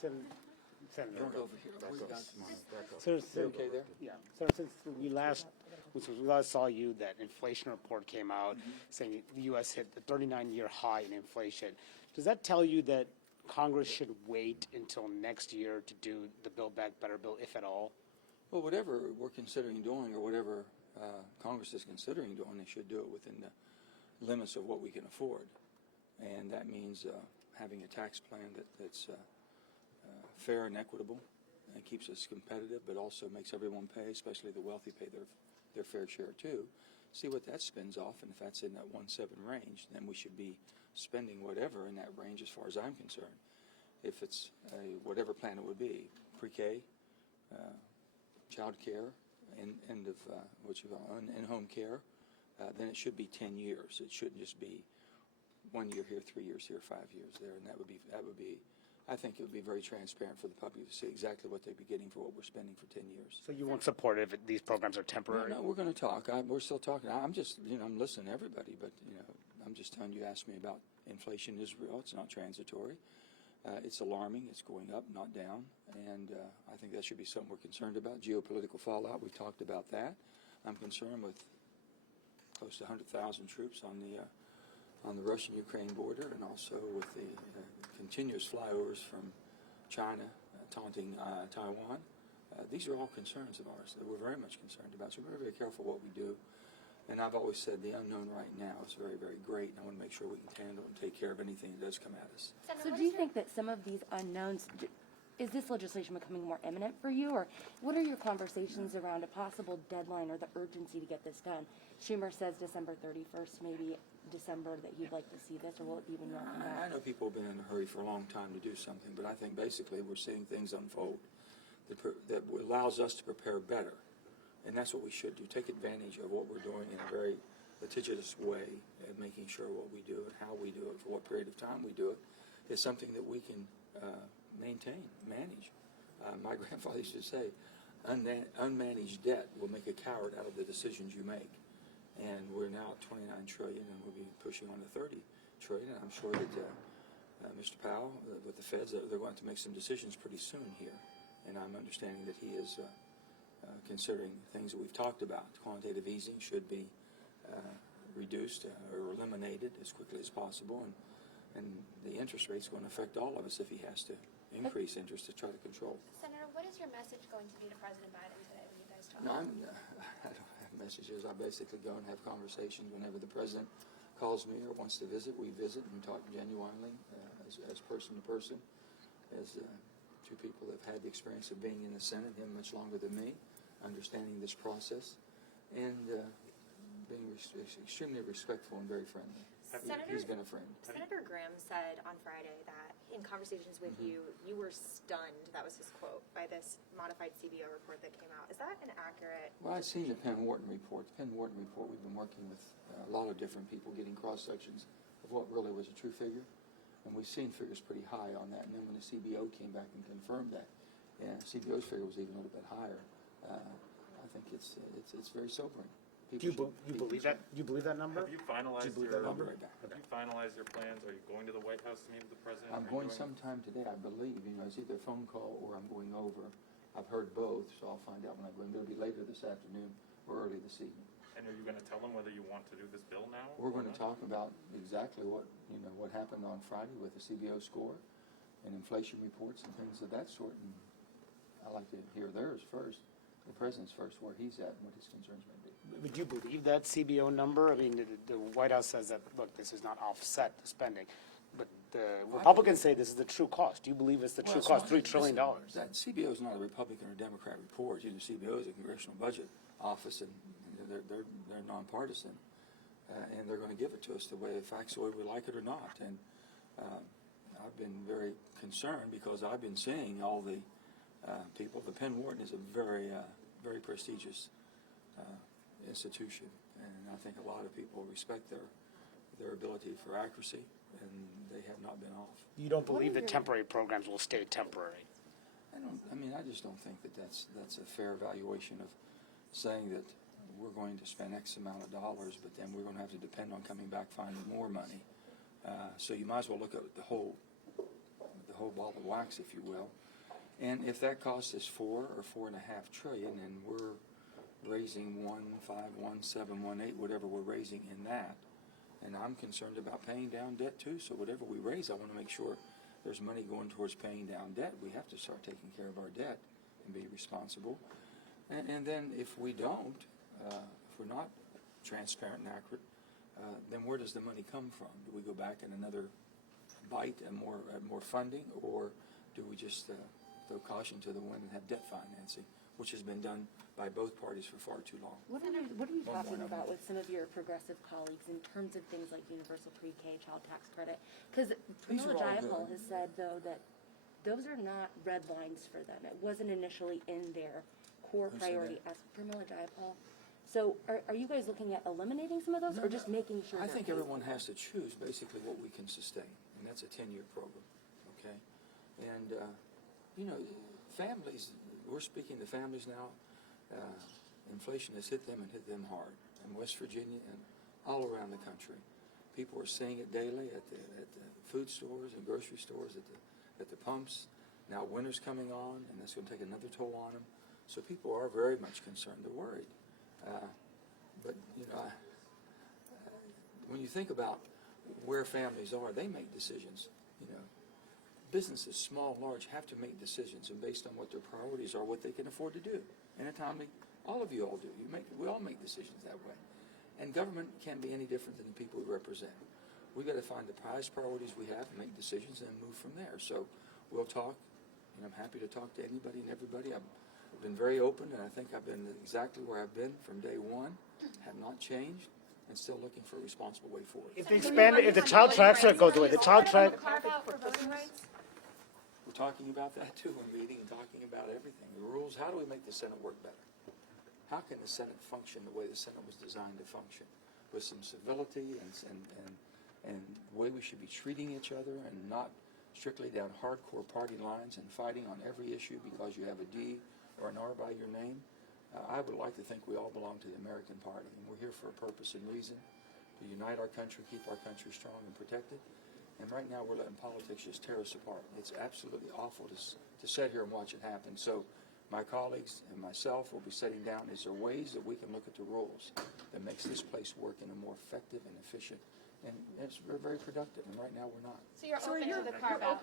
Senator. Over here. Sir, You okay there? Yeah. So since we last saw you, that inflation report came out saying the U.S. hit the 39-year high in inflation. Does that tell you that Congress should wait until next year to do the Build Back Better bill, if at all? Well, whatever we're considering doing, or whatever Congress is considering doing, they should do it within the limits of what we can afford. And that means having a tax plan that's fair and equitable and keeps us competitive, but also makes everyone pay, especially the wealthy, pay their fair share too. See what that spins off, and if that's in that 1.7 range, then we should be spending whatever in that range as far as I'm concerned. If it's whatever plan it would be, pre-K, child care, end of in-home care, then it should be 10 years. It shouldn't just be 1 year here, 3 years here, 5 years there, and that would be. I think it would be very transparent for the public to see exactly what they'd be getting for what we're spending for 10 years. So you won't support it if these programs are temporary? No, we're going to talk. We're still talking. I'm just, I'm listening to everybody, but, I'm just telling you, ask me about inflation is real. It's not transitory. It's alarming. It's going up, not down. And I think that should be something we're concerned about. Geopolitical fallout, we've talked about that. I'm concerned with close to 100,000 troops on the Russian-Ukraine border, and also with the continuous flyovers from China taunting Taiwan. These are all concerns of ours that we're very much concerned about. So we're very, very careful what we do. And I've always said the unknown right now is very, very great, and I want to make sure we can handle and take care of anything that does come at us. So do you think that some of these unknowns, is this legislation becoming more imminent for you, or what are your conversations around a possible deadline or the urgency to get this done? Schumer says December 31st, maybe December, that he'd like to see this, or will it be even more than that? I know people have been in a hurry for a long time to do something, but I think basically we're seeing things unfold that allows us to prepare better. And that's what we should do, take advantage of what we're doing in a very litigious way, and making sure what we do and how we do it, for what period of time we do it, is something that we can maintain, manage. My grandfather used to say, unmanaged debt will make a coward out of the decisions you make. And we're now at 29 trillion, and we'll be pushing on to 30 trillion. And I'm sure that Mr. Powell, with the Feds, they're going to make some decisions pretty soon here. And I'm understanding that he is considering things that we've talked about. Quantitative easing should be reduced or eliminated as quickly as possible, and the interest rate's going to affect all of us if he has to increase interest to try to control. Senator, what is your message going to be to President Biden today when you guys talk? No, I don't have messages. I basically go and have conversations whenever the president calls me or wants to visit. We visit and talk genuinely as person to person, as two people that have had the experience of being in the Senate, him much longer than me, understanding this process, and being extremely respectful and very friendly. He's been a friend. Senator Graham said on Friday that in conversations with you, you were stunned, that was his quote, by this modified CBO report that came out. Is that an accurate? Well, I've seen the Penn-Wharton report. The Penn-Wharton report, we've been working with a lot of different people getting cross-sections of what really was a true figure. And we've seen figures pretty high on that. And then when the CBO came back and confirmed that, CBO's figure was even a little bit higher. I think it's very sobering. Do you believe that? Do you believe that number? Have you finalized that number? Have you finalized your plans? Are you going to the White House to meet with the president? I'm going sometime today, I believe. It's either a phone call or I'm going over. I've heard both, so I'll find out when I go in. It'll be later this afternoon or early this evening. And are you going to tell them whether you want to do this bill now? We're going to talk about exactly what happened on Friday with the CBO score and inflation reports and things of that sort. And I'd like to hear theirs first, the president's first, where he's at and what his concerns may be. Would you believe that CBO number? I mean, the White House says that, look, this is not offset the spending. But the Republicans say this is the true cost. Do you believe it's the true cost, $3 trillion? That CBO is not a Republican or Democrat report. The CBO is a Congressional Budget Office, and they're nonpartisan. And they're going to give it to us the facts the way we like it or not. And I've been very concerned because I've been seeing all the people. The Penn-Wharton is a very, very prestigious institution, and I think a lot of people respect their ability for accuracy, and they have not been off. You don't believe that temporary programs will stay temporary? I just don't think that's a fair evaluation of saying that we're going to spend X amount of dollars, but then we're going to have to depend on coming back finding more money. So you might as well look at the whole whole ball of wax, if you will. And if that cost is 4 or 4.5 trillion, and we're raising 1.5, 1.7, 1.8, whatever we're raising in that, and I'm concerned about paying down debt too. So whatever we raise, I want to make sure there's money going towards paying down debt. We have to start taking care of our debt and be responsible. And then if we don't, if we're not transparent and accurate, then where does the money come from? Do we go back in another bite and more funding, or do we just throw caution to the wind and have debt financing, which has been done by both parties for far too long? What are you One talking more about with some of your progressive colleagues in terms of things like universal pre-K, child tax credit? Because These are Pramila all Jayapal good. has said, though, that those are not red lines for them. It wasn't initially in their core Who said priority that? as Pramila Jayapal. So are you guys looking at eliminating some of those, or just making sure? I they're think paid everyone for? has to choose basically what we can sustain, and that's a 10-year program, okay? And, you know, families, we're speaking to families now, inflation has hit them and hit them hard in West Virginia and all around the country. People are seeing it daily at the food stores and grocery stores, at the pumps. Now winter's coming on, and that's going to take another toll on them. So people are very much concerned. They're worried. But, you know, when you think about where families are, they make decisions, you know. Businesses, small, large, have to make decisions, and based on what their priorities are, what they can afford to do. And a timely, all of you all do. We all make decisions that way. And government can't be any different than the people we represent. We've got to find the highest priorities we have, make decisions, and move from there. So we'll talk, and I'm happy to talk to anybody and everybody. I've been very open, and I think I've been exactly where I've been from day one, have not changed, and still looking for a responsible way forward. If they expand, if the child tax credit goes away, the child tax, Carve out for voting rights? We're talking about that too. We're meeting and talking about everything. The rules, how do we make the Senate work better? How can the Senate function the way the Senate was designed to function? With some civility and the way we should be treating each other, and not strictly down hardcore party lines and fighting on every issue because you have a D or an R by your name. I would like to think we all belong to the American Party, and we're here for a purpose and reason, to unite our country, keep our country strong and protected. And right now we're letting politics just tear us apart. It's absolutely awful to sit here and watch it happen. So my colleagues and myself will be sitting down. Is there ways that we can look at the rules that makes this place work in a more effective and efficient, and we're very productive, and right now we're not. So you're open to the carve out?